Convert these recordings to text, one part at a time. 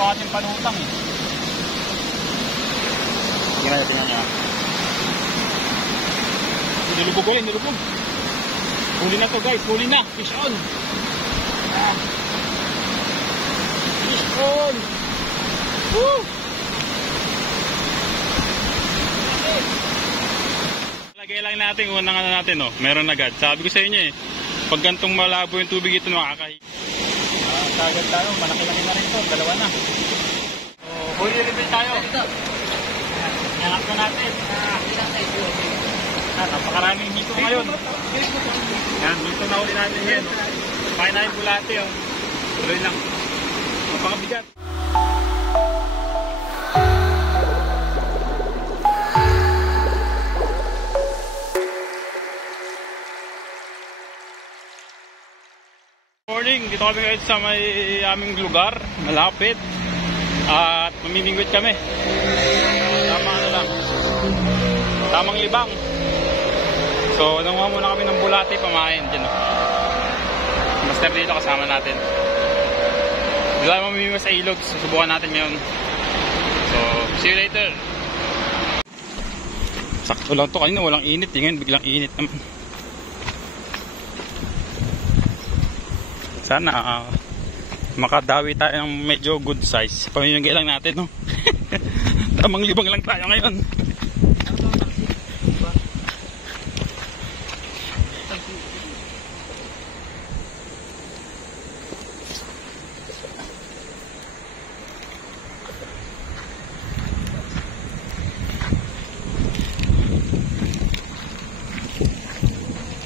yung ating panutang eh. Tingnan natin yan. Nilubog ulit, nilubog. Huli na to guys, huli na. Fish on. Fish on. Woo! Lagay lang natin, unang ano natin oh. Meron agad. Sabi ko sa inyo eh, pag gantong malabo yung tubig ito makakahi. Agad tayo, malaki-laki na rin to. Dalawa na. So, huli rin tayo. Hanap na natin. Napakaraming hito ngayon. Yan, dito na uli natin yan. Pakin natin bulate oh. Tuloy lang. Napakabigat. Morning, dito kami ngayon sa may aming lugar, malapit. At mamimingwit kami. Tama ano lang. Tamang libang. So, nanguha muna kami ng bulate, pamain dyan. Master dito kasama natin. Dito tayo mamimingwit sa ilog. Susubukan natin ngayon. So, see you later. Sakto lang to. Kanina walang init. Ngayon biglang init naman. Sana makadawi tayo ng medyo good size. Pamimigay lang natin, no? Tamang libang lang tayo ngayon.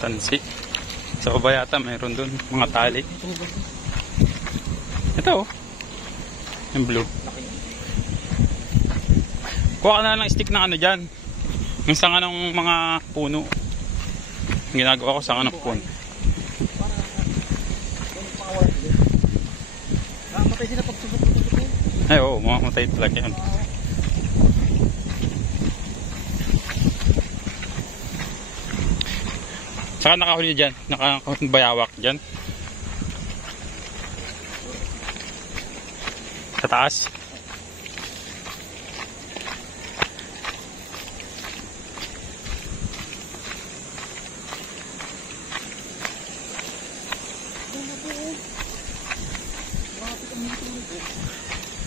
Tansi. Sa baba yata mayroon dun mga tali. Ito oh. Yung blue. Kuha ka na ng stick ng ano dyan. Yung sanga ng mga puno. Yung ginagawa ko sanga ng puno. Mamatay sila pag susok-susok. Ay oo, mamatay talaga yan. Saka nakahuli dyan, nakabayawak dyan. Sa taas.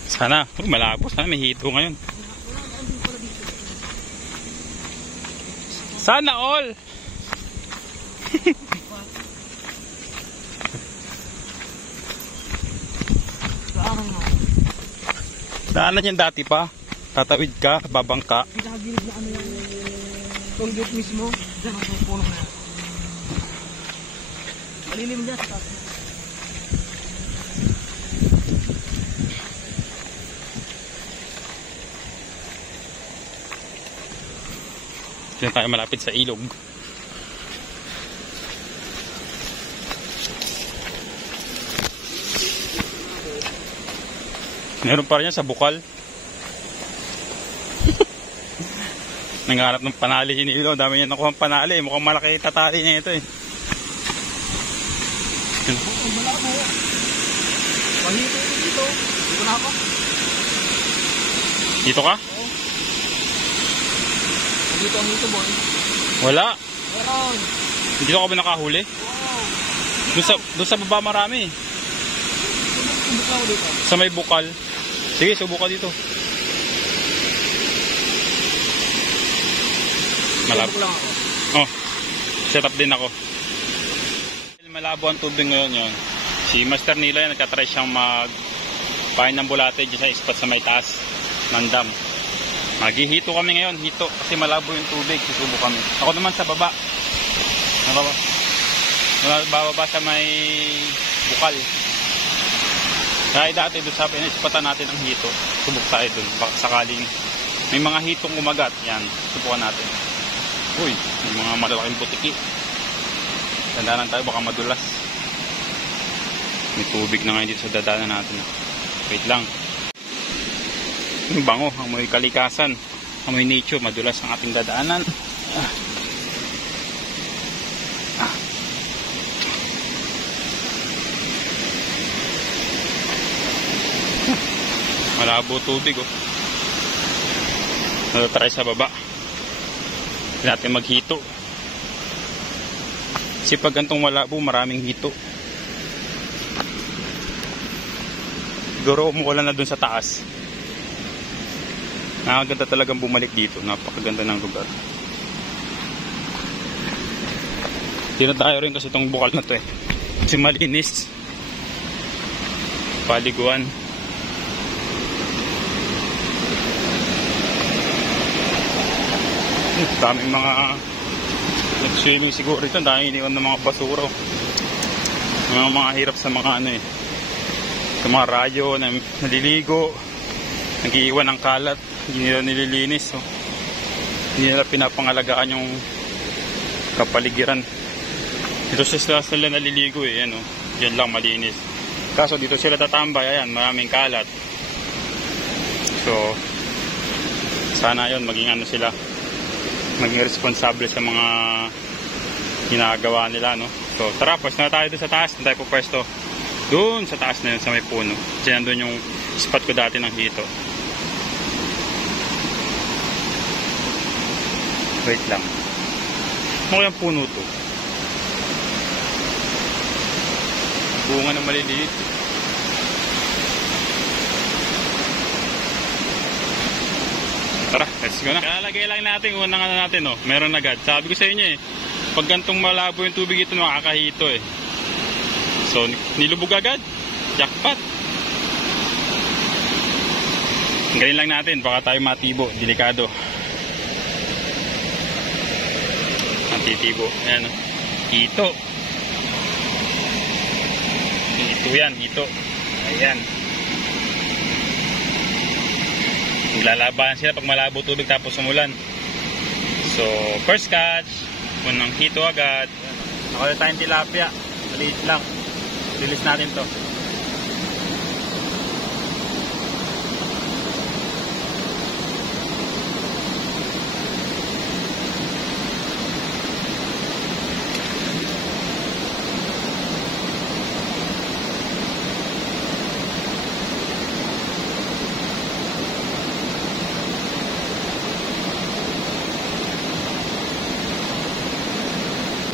Sana, malabo, sana may hito ngayon. Sana all! Daanan yan dati pa. Tatawid ka, babangka. Pinakagilid na ano yung tollgate mismo. Diyan ang puno na yan. Malilim dyan sa taas. Diyan tayo malapit sa ilog. Meron pa rin yan sa bukal. Nangarap ng panali hinilo. Dami niya nakuha ng panali. Mukhang malaki tatali niya ito eh. Ang malaki na yan. Mahito dito. Dito na ako. Dito ka? Oo. Dito ang dito boy. Wala. Meron. Dito ka ba nakahuli? Wow. Doon sa baba marami. Subok lang dito. Sa may bukal. Sige, subok ka dito. Malabo. Lang ako. Oh, set up din ako. Malabo ang tubig ngayon yun. Si Master Nilo yan, nagtatry siyang magpain ng bulate dyan sa spot sa may taas ng dam. Maghihito kami ngayon, hito, kasi malabo yung tubig, susubo kami. Ako naman sa baba. Bababa sa may bukal. Kaya dati doon sa pinispatan natin ang hito, subok tayo doon, baka sakaling may mga hitong umagat, yan, subukan natin. Uy, may mga malalaking butiki. Tandaan tayo, baka madulas. May tubig na ngayon dito sa dadaanan natin. Wait lang. Yung bango, amoy kalikasan, amoy nature, madulas ang ating dadaanan. Malabo tubig oh. Try sa baba. Hindi natin maghito. Kasi pag gantong malabo, maraming hito. Siguro umuulan na dun sa taas. Nakaganda talagang bumalik dito. Napakaganda ng lugar. Dinadayo rin kasi itong bukal na to eh. Kasi malinis. Paliguan. Daming mga nag-swimming siguro ito. Daming iniwan ng mga basura. Mga hirap sa mga ano eh. Sa mga radyo na naliligo. Nag-iiwan ng kalat. Hindi nila nililinis. So, hindi nila pinapangalagaan yung kapaligiran. Dito sila naliligo eh. Yan, yan lang malinis. Kaso dito sila tatambay. Ayan, maraming kalat. So, sana yun maging ano sila. Maging responsable sa mga ginagawa nila, no? So, tara, pwesto na tayo doon sa taas. Doon tayo po pwesto. Doon sa taas na yun, sa may puno. Kasi nandun yung spot ko dati ng hito. Wait lang. Ano yung puno to? Bunga na maliliit. Tara, let's go na. Kalalagay lang natin unang ano natin, meron agad. Sabi ko sa inyo eh, pag gantong malabo yung tubig ito, makakahito eh. So, nilubog agad. Jackpot. Ganyan lang natin, baka tayo matibo. Delikado. Matitibo. Ayan, hito. Hito yan, hito. Ayan. Naglalaban sila pag malabo tubig tapos umulan. So, first catch. Unang hito agad. Nakuha tayong tilapia. Maliit lang. Release natin to.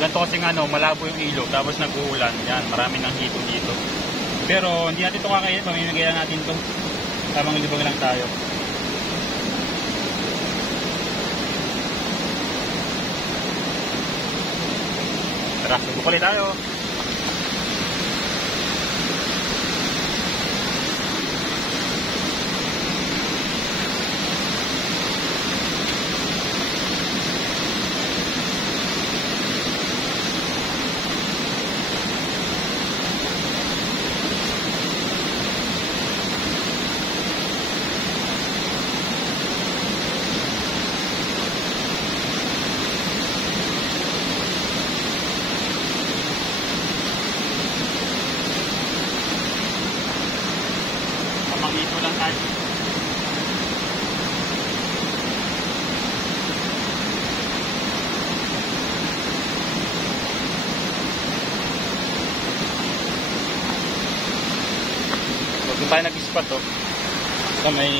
Ganito kasi malabo yung ilog tapos nag-uulan. Yan, marami ng hito dito. Pero hindi natin ito kakainin, pamimigay lang natin ito. Tamang libang lang tayo. Tara, subok ulit tayo. Dito lang tayo. Doon tayo nag-spot sa may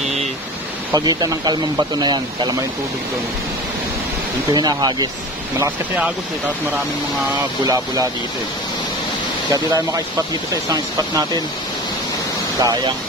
pagitan ng kalmang bato na yan. Kalma yung tubig doon. Dito hinahagis. Malakas kasi agos eh. Tapos maraming mga bula-bula dito eh. Kaya di tayo maka-spot dito sa isang spot natin. Sayang.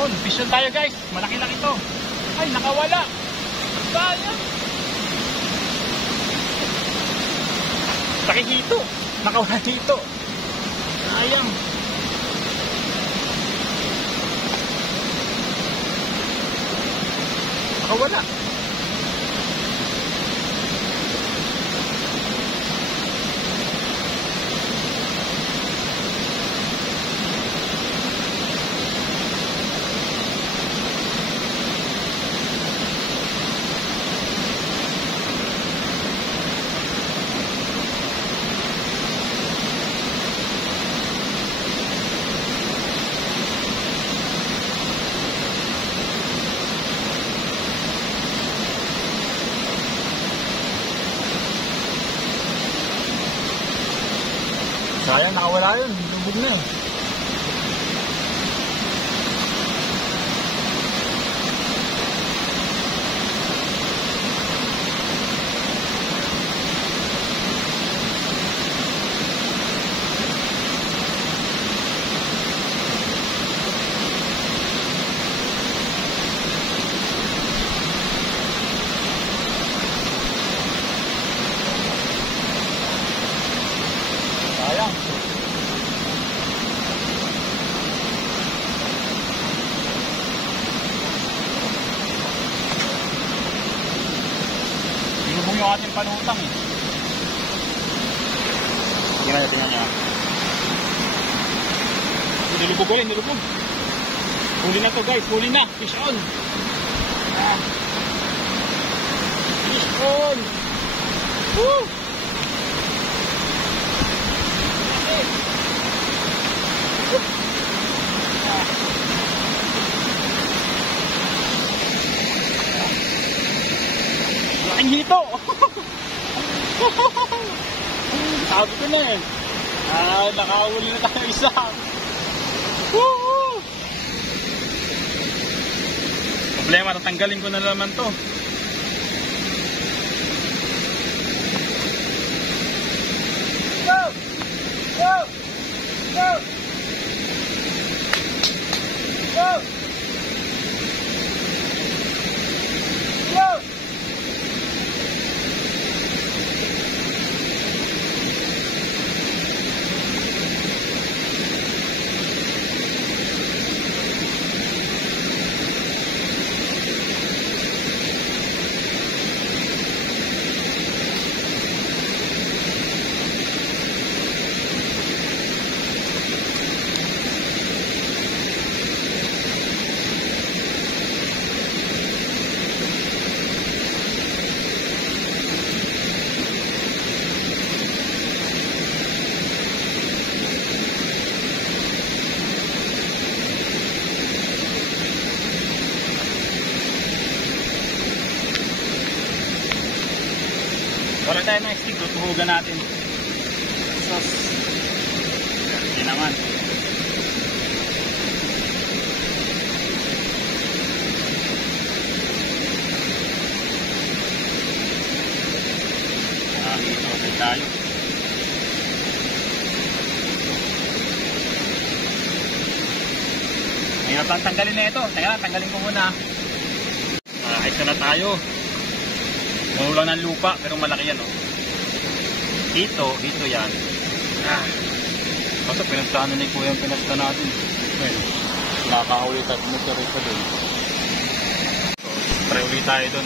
Yun, vision tayo guys. Malaki-laki to. Ay, nakawala. Sayang. Nakihito. Nakawala dito. Sayang. Nakawala. Sayang, nakawala yun. Lubog na eh. Sayang. Nilubog yung ating panutang eh. Hindi na natin yan. Nilubog ulit, nilubog. Huli na to guys, huli na. Fish on. Fish on. Woo! Laking hito! Sabi ko na eh. Nakahuli na tayo isa. Woo! Problema, tatanggalin ko na naman to. Go! Go! Go! Go! Go! Wala tayo ng stick, tutuhugan natin. Sos. Yan naman. Okay tayo. Ngayon lang tanggalin na ito. Teka, tanggalin ko muna. Ito na tayo. Umulang ng lupa, pero malaki yan, oh. Dito yan. Basta pinagtano ni Kuya yung pinagta natin. Well, nakakaulit at nagkaroon sa dun. So, try ulit tayo dun.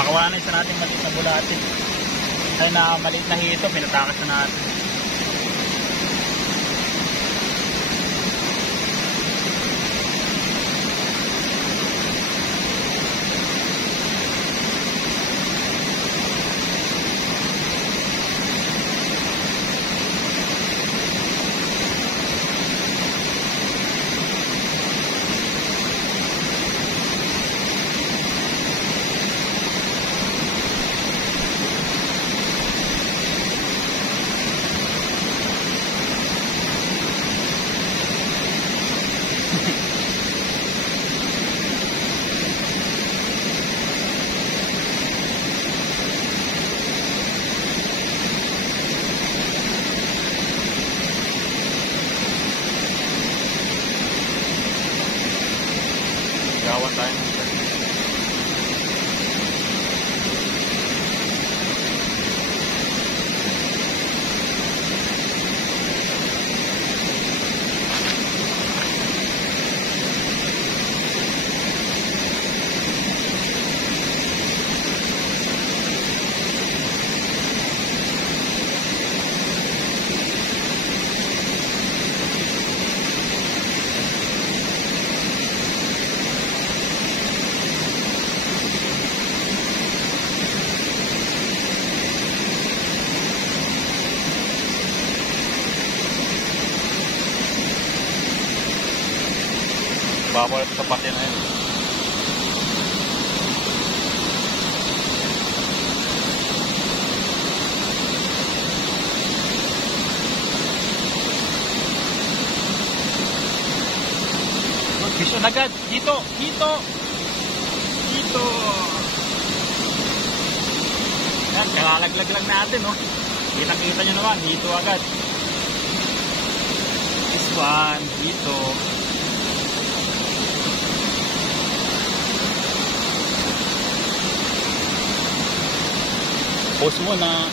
Makawa na isa natin maliit na bulate. Ay na maliit na hito, pinatakas na natin. Gawan tayo ng bawal sa pati na yun. Vision agad. Dito. Dito. Dito. Yan. Kalalaglag lang natin. Oh. Kita-kita nyo naman. Dito agad. This one. Dito. Post muna.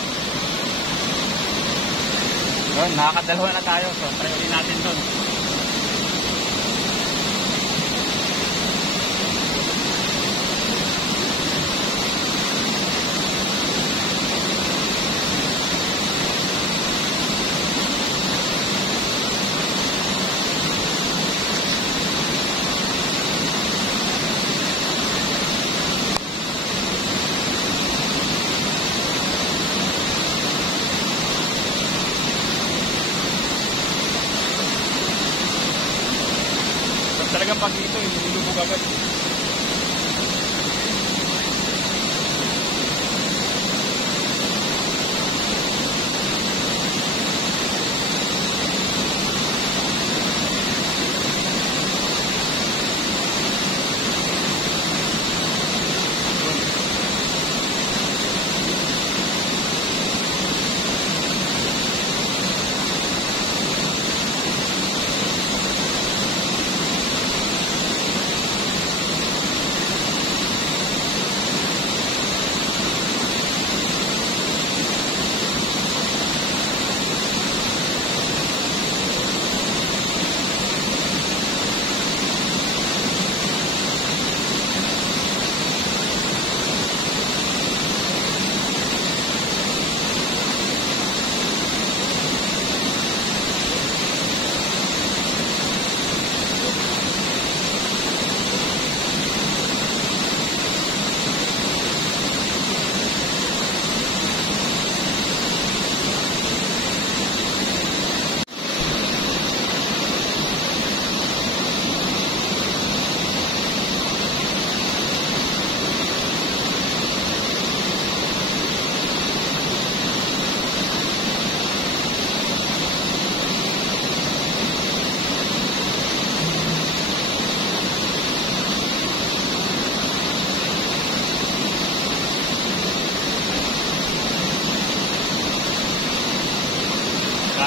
Yun, nakakadalawa na tayo. So, try ulit natin doon. Talagang pag dito, ilulubog agad.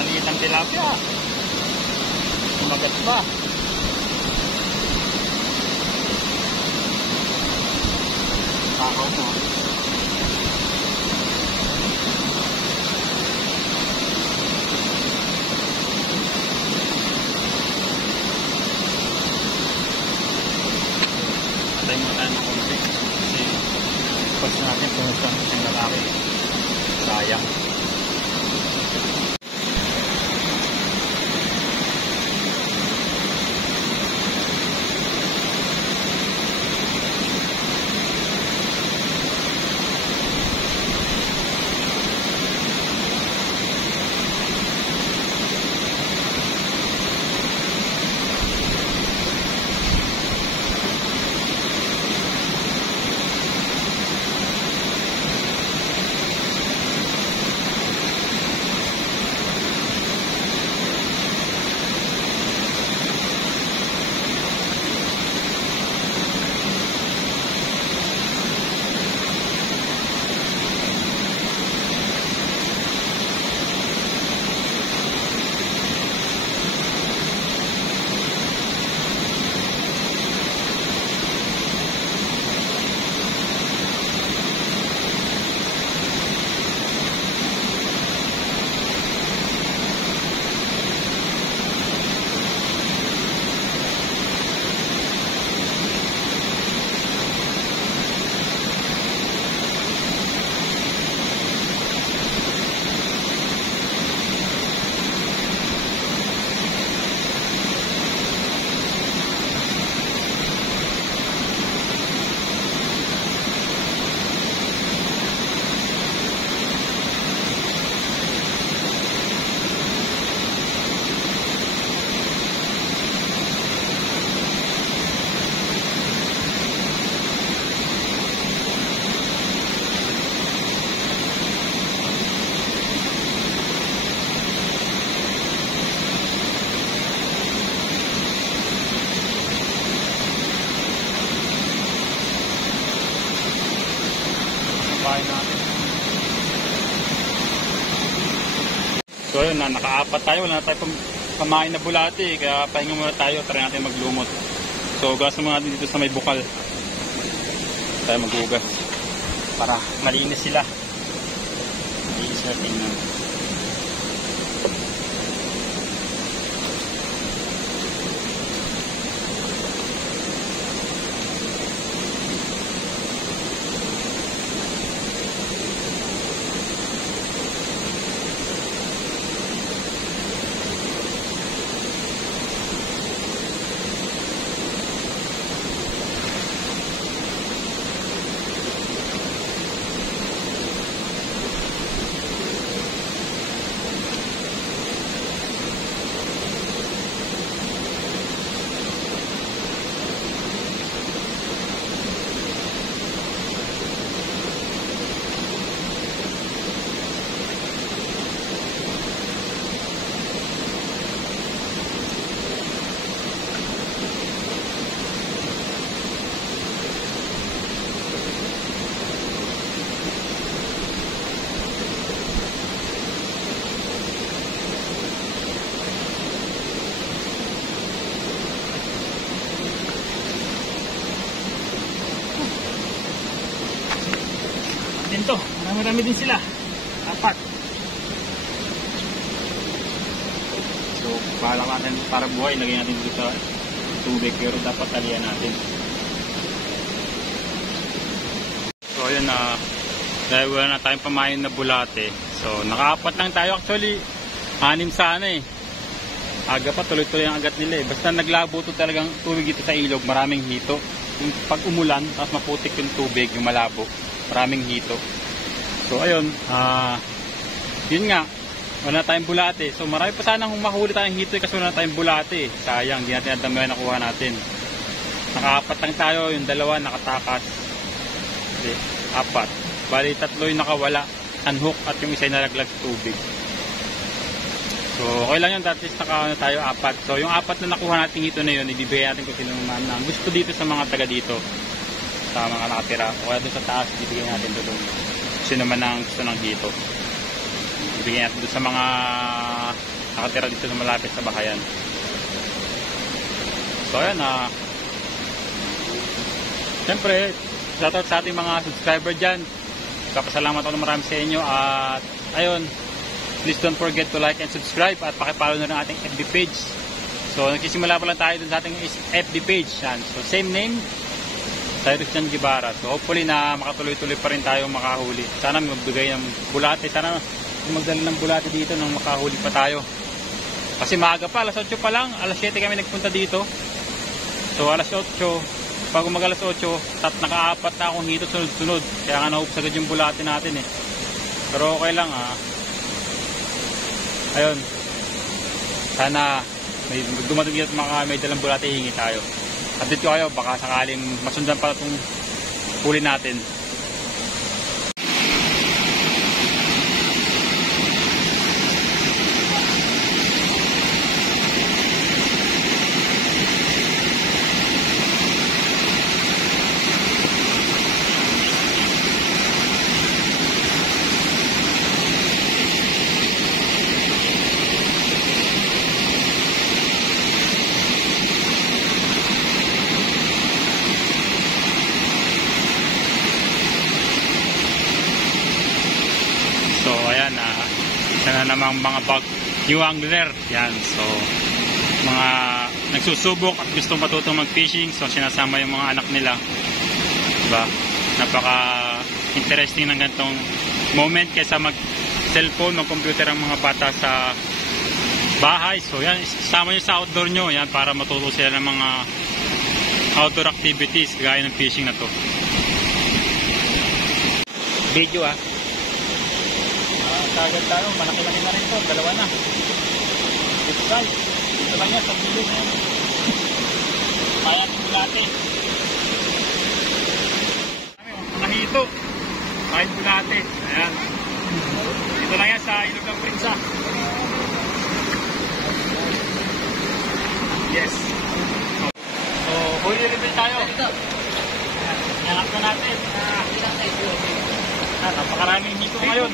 Maliit ang tilapia. Sumagat pa. Takaw mo. Patay mo tayo ng konti. Kasi pag natin pumusang yung lalaki. Sayang. ayun na, nakaapat tayo. Wala na tayo pamain na bulati. Kaya pahinga muna tayo. Try natin maglumot. So, gasto muna natin dito sa may bukal. Tayo maghugas. Para malinis sila. Malinis na tingnan. Ito, marami din sila. Apat. So, pala natin para buhay, lagay natin dito sa tubig, pero dapat talian natin. So, ayun na. Dahil wala na tayong pamain na bulate. So, nakaapat lang tayo actually. 6 sana eh. Aga pa, tuloy-tuloy ang agat nila eh. Basta naglabo to talagang tubig dito sa ilog, maraming hito. Yung pag umulan, tapos maputik yung tubig, yung malabo, maraming hito. So ayun, yun nga, wala na tayong bulate. So marami pa sanang mahuli tayong hito kasi wala na tayong bulate. Sayang, hindi natin nadamay na nakuha natin. Nakaapat lang tayo, yung dalawa nakatakas. Okay, 4. Bali 3 yung nakawala, unhook, at yung isa nalaglag sa tubig. So okay lang yun, at least naka tayo 4. So yung 4 na nakuha natin hito na yun, ibibigay natin kung sino naman na gusto dito sa mga taga dito, sa mga nakatira. O kaya doon sa taas, ibibigay natin doon kasi naman ang gusto ng hito. Ibigay natin doon sa mga nakatira dito na malapit sa bahayan. So ayan, siyempre shoutout sa ating mga subscriber dyan. Kapasalamat ako na marami sa inyo. At ayun, please don't forget to like and subscribe at pakipollow na rin ating FB page. So nagsisimula pa lang tayo dun sa ating FB page. Yan. So same name, Cyrus Jan Guevara. So hopefully na makatuloy-tuloy pa rin tayo makahuli. Sana magbigay ng bulate. Sana magdala ng bulate dito nang makahuli pa tayo. Kasi maaga pa, alas 8 pa lang. Alas 7 kami nagpunta dito. So alas 8, pag mag alas 8, nakaapat na akong hito sunod-sunod. Kaya nga naubos agad yung bulate natin eh. Pero okay lang ayun. Sana may dumating dito may dalang bulate, hingi tayo. Update ko kayo, baka sakaling masundan pa itong huli natin. Sana namang mga new angler yan. So mga nagsusubok at gusto matutong mag fishing, so sinasama yung mga anak nila, diba? Napaka interesting ng ganitong moment kaysa mag cellphone o computer ang mga bata sa bahay. So yan, isama nyo sa outdoor nyo yan para matuto sila ng mga outdoor activities gaya ng fishing na to. Video kagad tayo, malaki-laki na rin to, dalawa na. This side, ito lang yan, sa bilog na yan. Kaya ating bulate. Mga hito, kahit bulate. Ayan. Ito lang yan sa ilog ng Prinsa. Yes. So, huli reveal tayo. Hanap na natin. Napakaraming hito ngayon.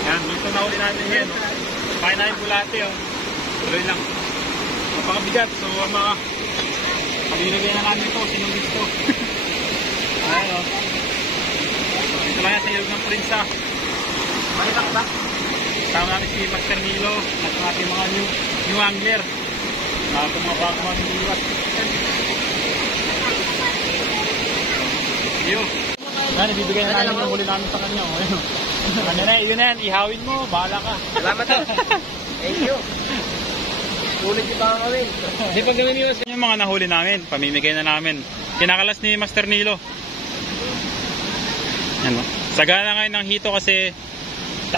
Yan, dito na uli natin yan. Kain namin bulate, oh. Tuloy lang. Napakabigat. So, mga pabinigay na namin ito. Sinong gusto. Ayan, oh. Ito lang yan sa ilog ng Prinsa. Malibang ba? Kasama namin si Master Nilo at ang ating mga new angler. Ito mga bago mga niliwas. Yo. Yan, ibibigay na namin yung huli namin sa kanya. Oh. Ayun. Kanya na, yun na yan. Ihawin mo. Bahala ka. Salamat to. Thank you. Ulit yung baka kami. Di pa gawin yun. Yung mga nahuli namin, pamimigay na namin. Kinakalas ni Master Nilo. Ano? Sagana ngayon ng hito kasi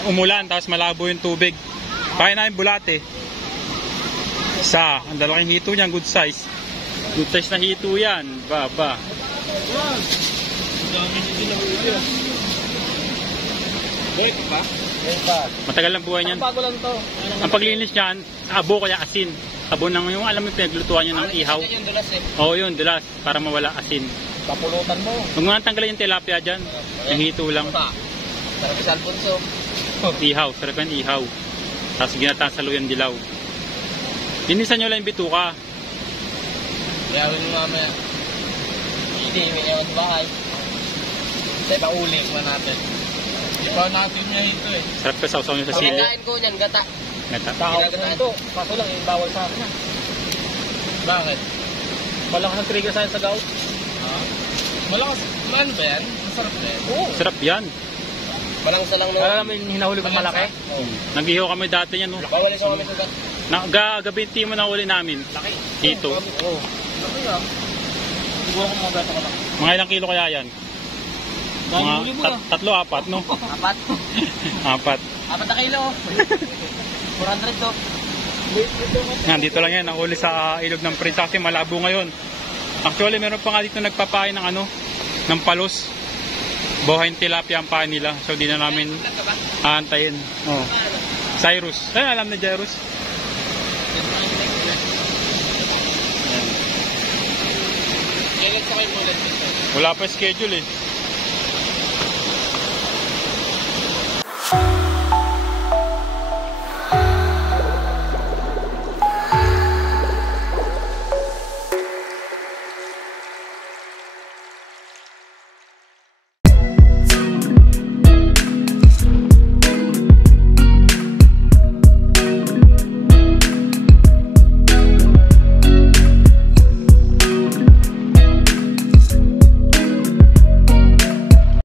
umulan tapos malabo yung tubig. Kain namin bulate. Ang dalaking hito niyan, good size. Good size na hito yan. Baba. Wait pa? Wait pa. Matagal lang buhay niyan. Bago lang to. Ang paglinis niyan, abo kaya asin. Abo ng yung alam mo pinaglutuan niya ng ihaw. Yung dulas eh. Oo yun, dulas. Para mawala asin. Papulutan mo. Huwag nga tanggalin yung tilapia dyan. Yung hito lang. Sarap sa Alfonso. Ihaw, sarap yan ihaw. Tapos ginata sa luyang dilaw. Linisan nyo lang yung bituka. Mayawin mo mamaya. Hindi, may ewan sa bahay. Sa ibang uli, kuha natin. Ipaw natin niya ito eh. Sarap ka sausaw nyo sa sili. Pagkain ko niyan, gata. Gata. Tao ito. Kaso lang, bawal sa akin. Bakit? Malakas ang trigger sa akin sa gout. Malakas? Man ba yan? Masarap ba yan? Oo. Sarap yan. Malangsa lang naman. Alam mo yung hinahuli ko malaki? Oo. Nag-ihaw kami dati yan. No? Bawalin ko kami sa Gabinti mo na uli namin. laki. Hito. Oo. Laki ah. Siguro ko mga gato ko lang. Mga ilang kilo kaya yan? Mga tatlo, apat, no? Apat? Apat. 4 na kilo. 400 to. Yan, dito lang yan. Nahuli sa ilog ng Prinsa kasi malabo ngayon. Actually, meron pa nga dito nagpapain ng ng palos. Buhay yung tilapia ang pain nila. So, di na namin aantayin. Oh. Cyrus. Ay, alam na Jairus. Kailan sa kayo ulit? Wala pa schedule eh.